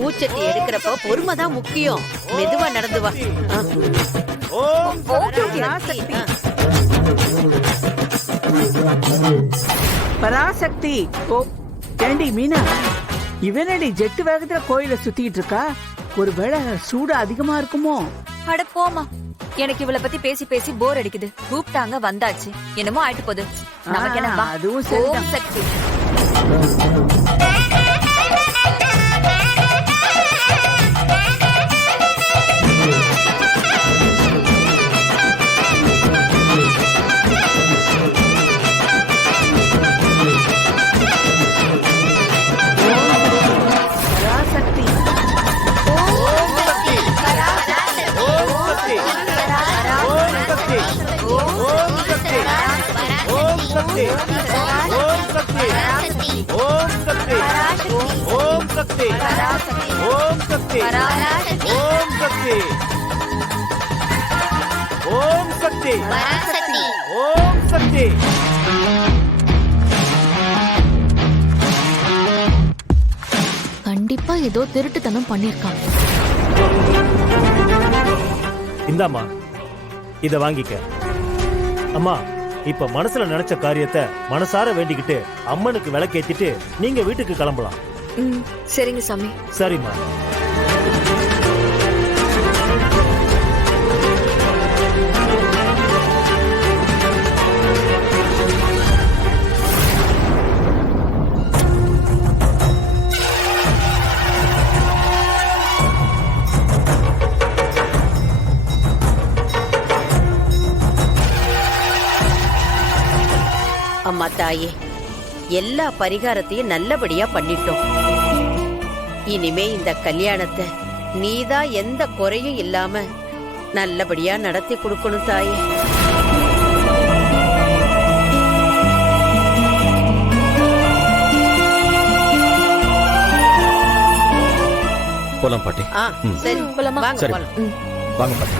பூச்சட்டி எடுக்கிறப்ப பொறுமைதான் முக்கியம். மெதுவா நடந்து வா. பராசக்தி. ஓ ஏண்டி மீனா, இவனடி ஜெட்டு வேகத்துல கோயில சுத்திட்டு இருக்கா? ஒருவேளை சூடு அதிகமா இருக்குமோ? அட போமா, எனக்கு இவளை பத்தி பேசி பேசி போர் அடிக்குது. கூப்பிட்டாங்க வந்தாச்சு, என்னமோ ஆயிட்டு போகுது. நமக்கு என்ன? அதுவும் சரிதான். ஓம் சக்தி. கண்டிப்பா ஏதோ திருட்டுத்தனம் பண்ணிருக்கான். இந்தாமா, இத வாங்கிக்க. அம்மா, இப்ப மனசுல நினைச்ச காரியத்தை மனசார வேண்டிக்கிட்டு அம்மனுக்கு விளக்கேத்திட்டு நீங்க வீட்டுக்கு கிளம்பலாம். சரிங்க சாமி. சரிம்மா. அம்மா தாயே, எல்லா பரிகாரத்தையும் நல்லபடியா பண்ணிட்டோம். இனிமே இந்த கல்யாணத்தை நீதான் எந்த குறையும் இல்லாம நல்லபடியா நடத்தி கொடுக்கணும் தாயே. போலாம் பாட்டி. சரி, வாங்க போலாம். வாங்க பாட்டி.